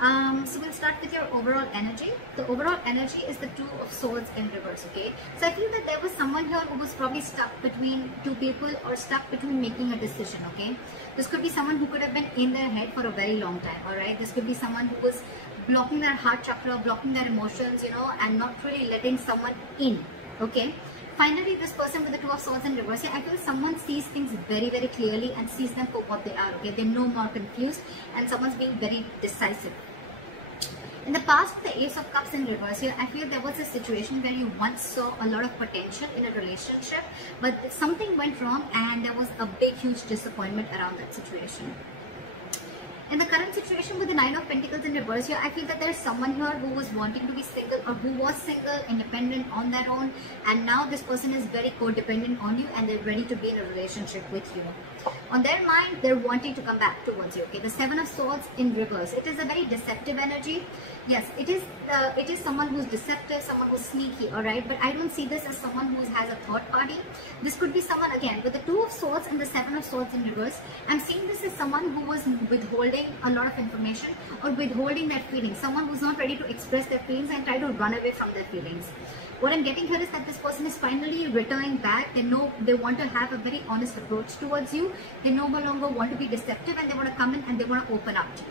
So we'll start with your overall energy. The overall energy is the Two of Swords in reverse, okay? So I feel that there was someone here who was probably stuck between two people or stuck between making a decision, okay? This could be someone who could have been in their head for a very long time, alright? This could be someone who was blocking their heart chakra, blocking their emotions, you know, and not really letting someone in, okay? Finally, this person with the Two of Swords in reverse, I feel someone sees things very, very clearly and sees them for what they are, okay? They're no more confused and someone's being very decisive. In the past, the Ace of Cups in reverse here, I feel there was a situation where you once saw a lot of potential in a relationship, but something went wrong and there was a big, huge disappointment around that situation. In the current situation with the Nine of Pentacles in reverse here, I feel that there's someone here who was wanting to be single or who was single, independent on their own, and now this person is very codependent on you and they're ready to be in a relationship with you. On their mind, they're wanting to come back towards you, okay? The Seven of Swords in reverse. It is a very deceptive energy. Yes, it is someone who's deceptive, someone who's sneaky, alright? But I don't see this as someone who has a third party. This could be someone, again, with the Two of Swords and the Seven of Swords in reverse. I'm seeing this as someone who was withholding a lot of information or withholding their feelings. Someone who's not ready to express their feelings and try to run away from their feelings. What I'm getting here is that this person is finally returning back. They know they want to have a very honest approach towards you. They no longer want to be deceptive and they want to come in and they want to open up to you.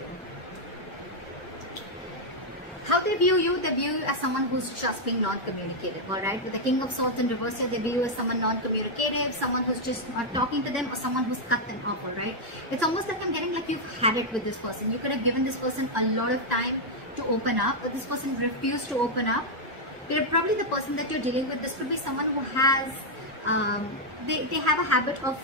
How they view you as someone who's just being non-communicative, alright? With the King of Swords in reverse here, they view you as someone non-communicative, someone who's just not talking to them or someone who's cut them off, alright? It's almost like I'm getting like you've had it with this person. You could have given this person a lot of time to open up, but this person refused to open up. You're probably the person that you're dealing with. This could be someone who has, they have a habit of,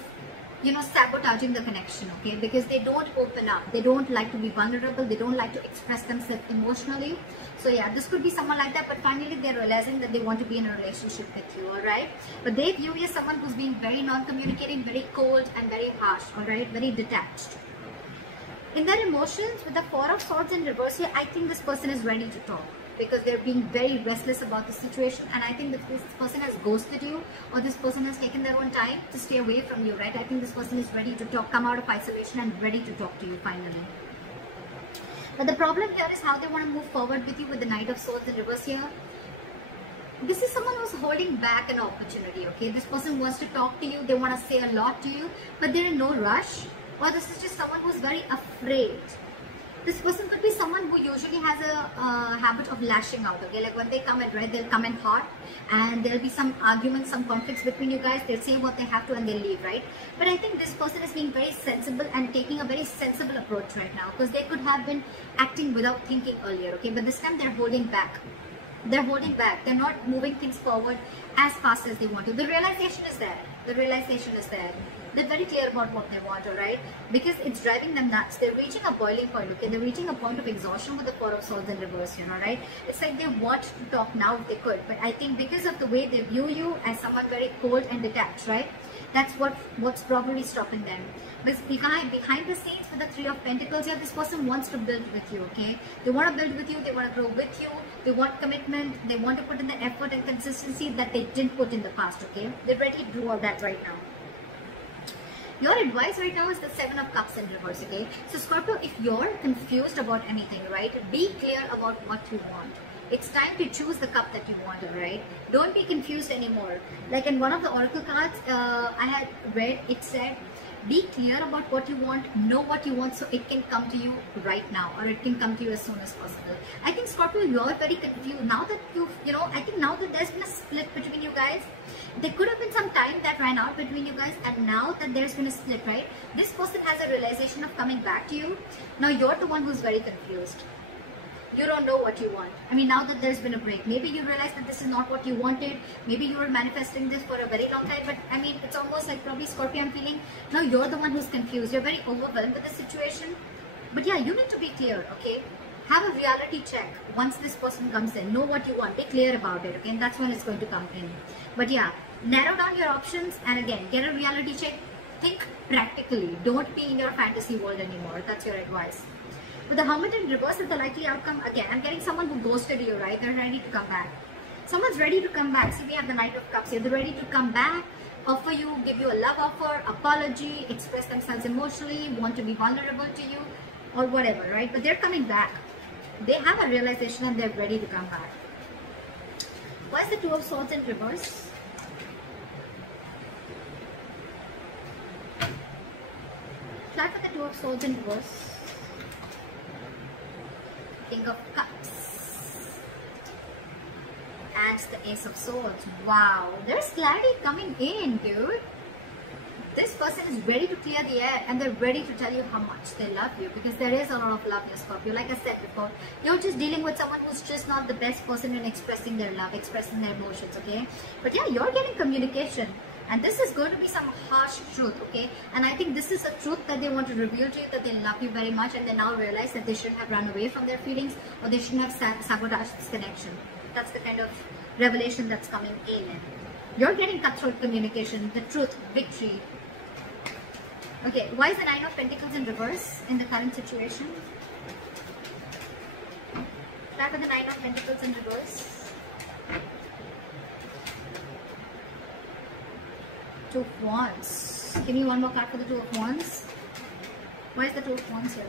you know, sabotaging the connection, okay? Because they don't open up. They don't like to be vulnerable. They don't like to express themselves emotionally. So yeah, this could be someone like that, but finally they're realizing that they want to be in a relationship with you, alright? But they view you as someone who's being very non-communicating, very cold and very harsh, alright? Very detached. In their emotions, with the Four of Swords in reverse here, I think this person is ready to talk, because they're being very restless about the situation, and I think that this person has ghosted you or this person has taken their own time to stay away from you, right? I think this person is ready to talk, come out of isolation and ready to talk to you finally. But the problem here is how they want to move forward with you with the Knight of Swords in reverse here. This is someone who's holding back an opportunity, okay? This person wants to talk to you, they want to say a lot to you, but they're in no rush. Or this is just someone who's very afraid. This person could be someone who usually has a habit of lashing out, okay? Like when they come in, right, they'll come in hot and there'll be some arguments, some conflicts between you guys. They'll say what they have to and they'll leave, right? But I think this person is being very sensible and taking a very sensible approach right now, because they could have been acting without thinking earlier, okay? But this time they're holding back. They're holding back. They're not moving things forward as fast as they want to. The realization is there. The realization is there. They're very clear about what they want, alright? Because it's driving them nuts. They're reaching a boiling point, okay? They're reaching a point of exhaustion with the Four of Swords in reverse, you know, right? It's like they want to talk now if they could. But I think because of the way they view you as someone very cold and detached, right? That's what's probably stopping them. But behind the scenes with the Three of Pentacles here, this person wants to build with you, okay? They want to build with you, they want to grow with you, they want commitment, they want to put in the effort and consistency that they didn't put in the past, okay? They're ready to do all that right now. Your advice right now is the Seven of Cups in reverse, okay? So Scorpio, if you're confused about anything, right, be clear about what you want. It's time to choose the cup that you want, right? Don't be confused anymore. Like in one of the oracle cards I had read, it said, be clear about what you want, know what you want, so it can come to you right now, or it can come to you as soon as possible. I think Scorpio, you're very confused. Now that I think now that there's been a split between you guys, there could have been some time that ran out between you guys, and now that there's been a split, right? This person has a realization of coming back to you. Now you're the one who's very confused. You don't know what you want. I mean, now that there's been a break, maybe you realize that this is not what you wanted. Maybe you were manifesting this for a very long time, but I mean, it's almost like probably Scorpio, I'm feeling now you're the one who's confused. You're very overwhelmed with the situation. But yeah, you need to be clear, okay? Have a reality check once this person comes in. Know what you want. Be clear about it, okay? And that's when it's going to come in. But yeah, narrow down your options and again, get a reality check. Think practically. Don't be in your fantasy world anymore. That's your advice. With the Hermit in reverse is the likely outcome. Again, I'm getting someone who ghosted you, right? They're ready to come back. Someone's ready to come back. See, we have the Knight of Cups here. They're ready to come back, offer you, give you a love offer, apology, express themselves emotionally, want to be vulnerable to you, or whatever, right? But they're coming back. They have a realization and they're ready to come back. Why is the Two of Swords in reverse? Flat for the Two of Swords in reverse. King of Cups. And the Ace of Swords. Wow, there's clarity coming in, dude. This person is ready to clear the air and they're ready to tell you how much they love you, because there is a lot of love in Scorpio. Like I said before, you're just dealing with someone who's just not the best person in expressing their love, expressing their emotions, okay? But yeah, you're getting communication and this is going to be some harsh truth, okay? And I think this is a truth that they want to reveal to you, that they love you very much and they now realize that they shouldn't have run away from their feelings or they shouldn't have sabotaged this connection. That's the kind of revelation that's coming in. You're getting cutthroat communication, the truth, victory. Okay, why is the Nine of Pentacles in reverse in the current situation? Flag for the Nine of Pentacles in reverse. Two of Wands. Give me one more card for the Two of Wands. Why is the Two of Wands here?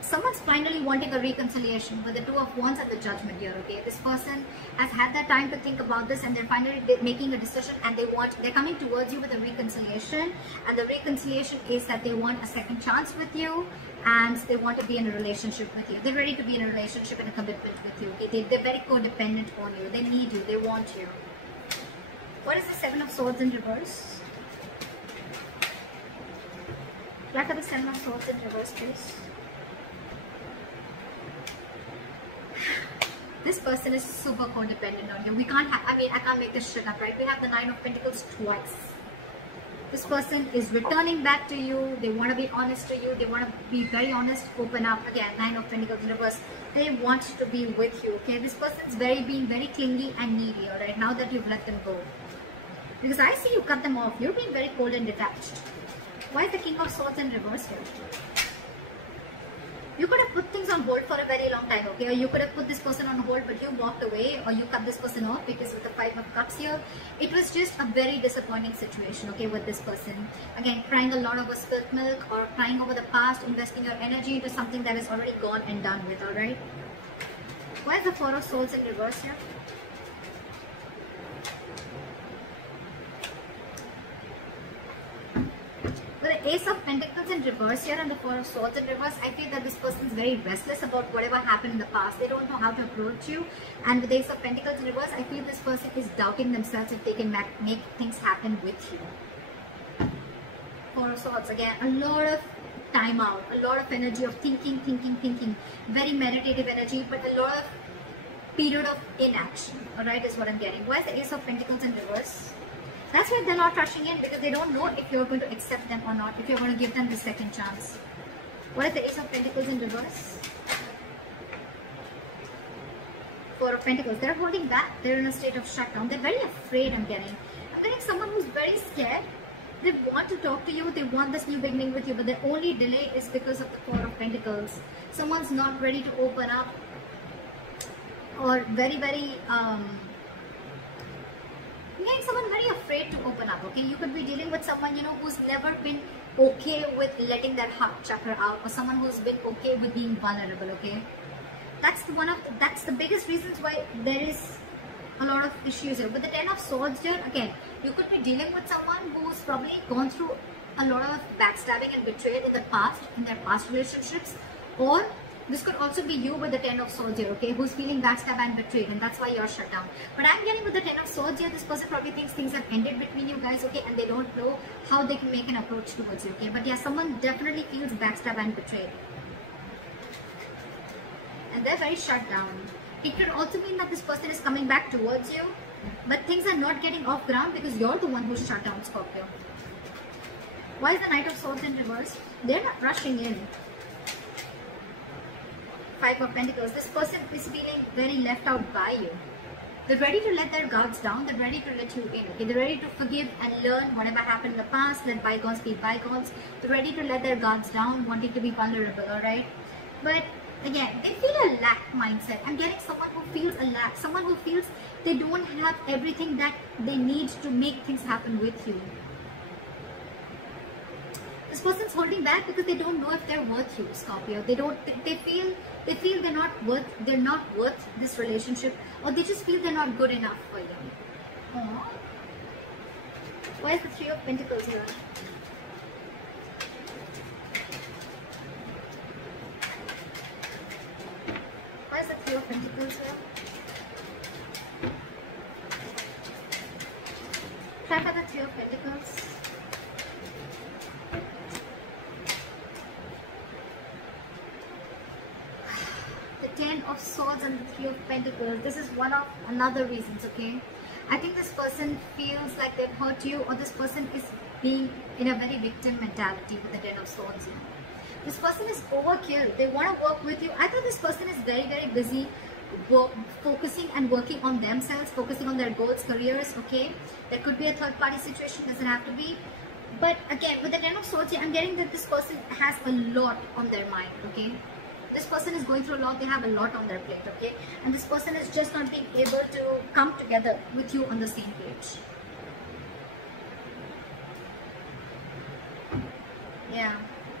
Someone's finally wanting a reconciliation with the Two of Wands and the Judgment here, okay? This person has had that time to think about this and they're finally making a decision and they're coming towards you with a reconciliation, and the reconciliation is that they want a second chance with you and they want to be in a relationship with you. They're ready to be in a relationship and a commitment with you, okay? They're very codependent on you. They need you. They want you. What is the Seven of Swords in reverse? What are the Seven of Swords in reverse, please? This person is super codependent on you. We can't have, I can't make this shit up, right? We have the Nine of Pentacles twice. This person is returning back to you. They want to be honest to you. They want to be very honest, open up. Again, Nine of Pentacles in reverse. They want to be with you, okay? This person's being very clingy and needy, alright? Now that you've let them go. Because I see you cut them off. You're being very cold and detached. Why is the King of Swords in reverse here? You could have put things on hold for a very long time, okay? Or you could have put this person on hold, but you walked away, or you cut this person off, because with the Five of Cups here, it was just a very disappointing situation, okay, with this person. Again, crying a lot over spilt milk, or crying over the past, investing your energy into something that is already gone and done with, alright? Why is the Four of Swords in reverse here? With the Ace of Pentacles in reverse here and the Four of Swords in reverse, I feel that this person is very restless about whatever happened in the past. They don't know how to approach you. And with the Ace of Pentacles in reverse, I feel this person is doubting themselves if they can make things happen with you. Four of Swords, again, a lot of time out, a lot of energy of thinking. Very meditative energy, but a lot of period of inaction, alright, is what I'm getting. Why is the Ace of Pentacles in reverse? That's why they're not rushing in, because they don't know if you're going to accept them or not, if you're going to give them the second chance. What is the Ace of Pentacles in reverse? Four of Pentacles. They're holding back. They're in a state of shutdown. They're very afraid, I'm getting someone who's very scared. They want to talk to you. They want this new beginning with you, but the only delay is because of the Four of Pentacles. Someone's not ready to open up, or someone very afraid to open up, okay? You could be dealing with someone, who's never been okay with letting their heart chakra out, or someone who's been okay with being vulnerable, okay? That's the biggest reasons why there is a lot of issues here. With the Ten of Swords here, again, you could be dealing with someone who's probably gone through a lot of backstabbing and betrayal in the past, in their past relationships, or this could also be you with the Ten of Swords here, okay, who's feeling backstabbed and betrayed, and that's why you're shut down. But I'm getting with the Ten of Swords here, this person probably thinks things have ended between you guys, okay, and they don't know how they can make an approach towards you, okay. But yeah, someone definitely feels backstabbed and betrayed, and they're very shut down. It could also mean that this person is coming back towards you, but things are not getting off ground because you're the one who's shut down, Scorpio. Why is the Knight of Swords in reverse? They're not rushing in. Five of Pentacles. This person is feeling very left out by you. They're ready to let their guards down. They're ready to let you in. Okay, they're ready to forgive and learn whatever happened in the past. Let bygones be bygones. They're ready to let their guards down, wanting to be vulnerable. All right, but again, they feel a lack mindset. I'm getting someone who feels a lack. Someone who feels they don't have everything that they need to make things happen with you. This person's holding back because they don't know if they're worth you, Scorpio. They feel they're not worth this relationship, or they just feel they're not good enough for you. Aww. Why is the Three of Pentacles here? Why is the Three of Pentacles here? Try for the Three of Pentacles. The Ten of Swords and the Three of Pentacles. This is one of another reasons, okay? I think this person feels like they've hurt you, or this person is being in a very victim mentality with the Ten of Swords here. This person is overkill. They want to work with you. I thought this person is very, very busy focusing and working on themselves, focusing on their goals, careers, okay? There could be a third party situation, doesn't have to be. But again, with the Ten of Swords, I'm getting that this person has a lot on their mind, okay? This person is going through a lot, they have a lot on their plate, okay? And this person is just not being able to come together with you on the same page. Yeah.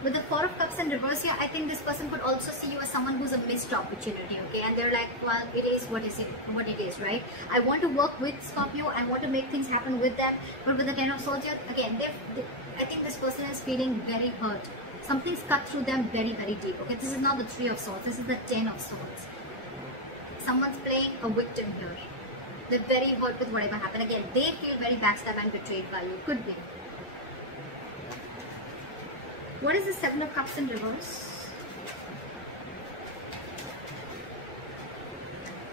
With the Four of Cups in reverse here, I think this person could also see you as someone who's a missed opportunity, okay? And they're like, well, it is what it is, right? I want to work with Scorpio, I want to make things happen with them, but with the Ten of Swords here, again, I think this person is feeling very hurt. Something's cut through them very, very deep, okay? This is not the Three of Swords, this is the Ten of Swords. Someone's playing a victim here. They're very hurt with whatever happened. Again, they feel very backstabbed and betrayed by you. Could be. What is the Seven of Cups in reverse?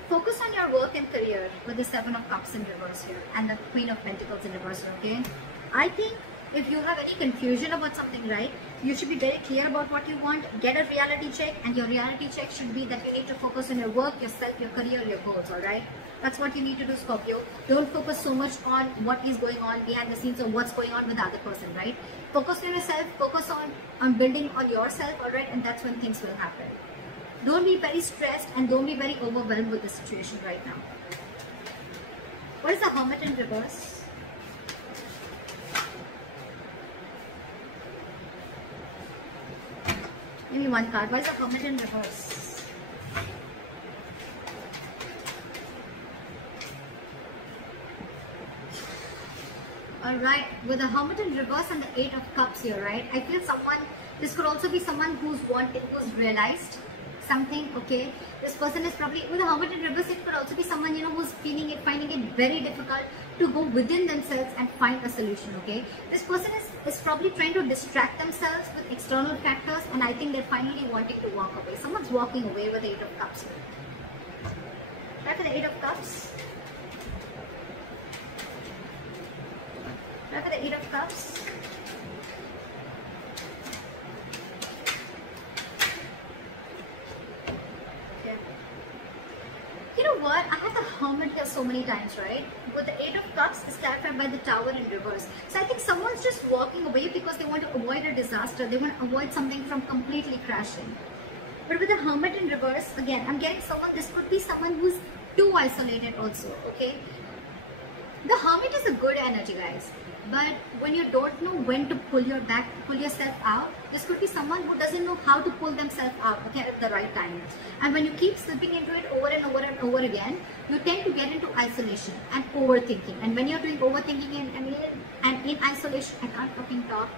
Focus on your work and career with the Seven of Cups in reverse here and the Queen of Pentacles in reverse, okay? I think if you have any confusion about something, right, you should be very clear about what you want. Get a reality check, and your reality check should be that you need to focus on your work, yourself, your career, your goals, alright? That's what you need to do, Scorpio. Don't focus so much on what is going on behind the scenes or what's going on with the other person, right? Focus on yourself, focus on building on yourself, alright? And that's when things will happen. Don't be very stressed and don't be very overwhelmed with the situation right now. What is the Hermit in reverse? Give me one card. Why is the Hermit in reverse? Alright, with the Hermit in reverse and the Eight of Cups here, right? I feel this could also be someone who's realized something, okay? This person is probably, with the Hermit in reverse, it could also be someone, you know, who's finding it very difficult to go within themselves and find a solution, okay? This person is probably trying to distract themselves with external factors, and I think they're finally wanting to walk away. Someone's walking away with the Eight of Cups here. Try for the Eight of Cups. Try for the Eight of Cups. You know what? I have the Hermit here so many times, right? But the Eight of Cups is clarified by the Tower in reverse. So I think someone's just walking away because they want to avoid a disaster. They want to avoid something from completely crashing. But with the Hermit in reverse, again, I'm getting this could be someone who's too isolated also, okay? The Hermit is a good energy, guys. But when you don't know when to pull yourself out, this could be someone who doesn't know how to pull themselves out, okay, at the right time. And when you keep slipping into it over and over and over again, you tend to get into isolation and overthinking. And when you're doing overthinking and in isolation, I can't fucking talk,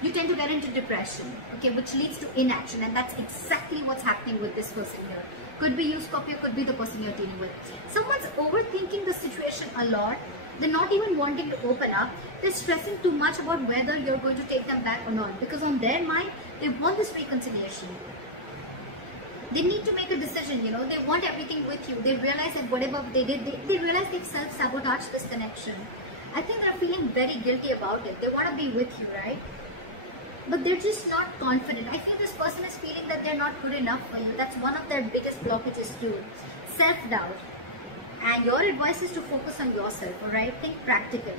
you tend to get into depression, okay, which leads to inaction. And that's exactly what's happening with this person here. Could be you, Scorpio, could be the person you're dealing with. Someone's overthinking the situation a lot. They're not even wanting to open up. They're stressing too much about whether you're going to take them back or not. Because on their mind, they want this reconciliation. They need to make a decision, you know. They want everything with you. They realize that whatever they did, they realize they've self-sabotaged this connection. I think they're feeling very guilty about it. They want to be with you, right? But they're just not confident. I feel this person is feeling that they're not good enough for you. That's one of their biggest blockages too. Self-doubt. And your advice is to focus on yourself, alright? Think practically.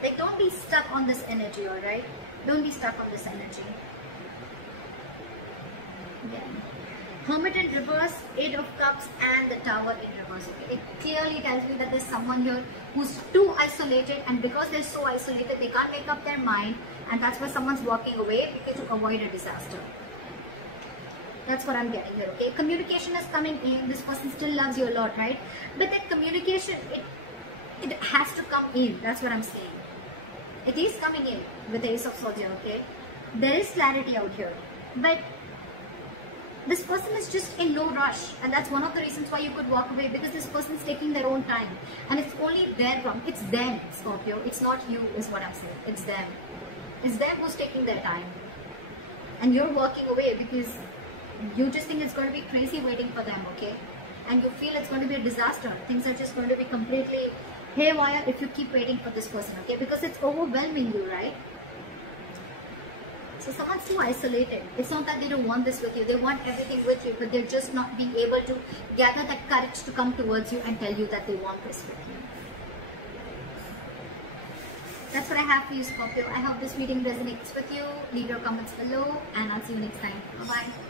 Like, don't be stuck on this energy, alright? Don't be stuck on this energy. Yeah. Hermit in reverse, Eight of Cups, and the Tower in reverse. Okay? It clearly tells me that there's someone here who's too isolated, and because they're so isolated, they can't make up their mind, and that's why someone's walking away, because to avoid a disaster. That's what I'm getting here, okay? Communication is coming in. This person still loves you a lot, right? But that communication, it has to come in. That's what I'm saying. It is coming in with the Ace of Swords here, okay? There is clarity out here. But this person is just in no rush. And that's one of the reasons why you could walk away, because this person is taking their own time. And it's only their problem. It's them, Scorpio. It's not you, is what I'm saying. It's them. It's them who's taking their time. And you're walking away because you just think it's going to be crazy waiting for them, okay? And you feel it's going to be a disaster. Things are just going to be completely haywire if you keep waiting for this person, okay? Because it's overwhelming you, right? So someone's too isolated. It's not that they don't want this with you. They want everything with you, but they're just not being able to gather that courage to come towards you and tell you that they want this with you. That's what I have for you, Scorpio. I hope this reading resonates with you. Leave your comments below, and I'll see you next time. Bye-bye.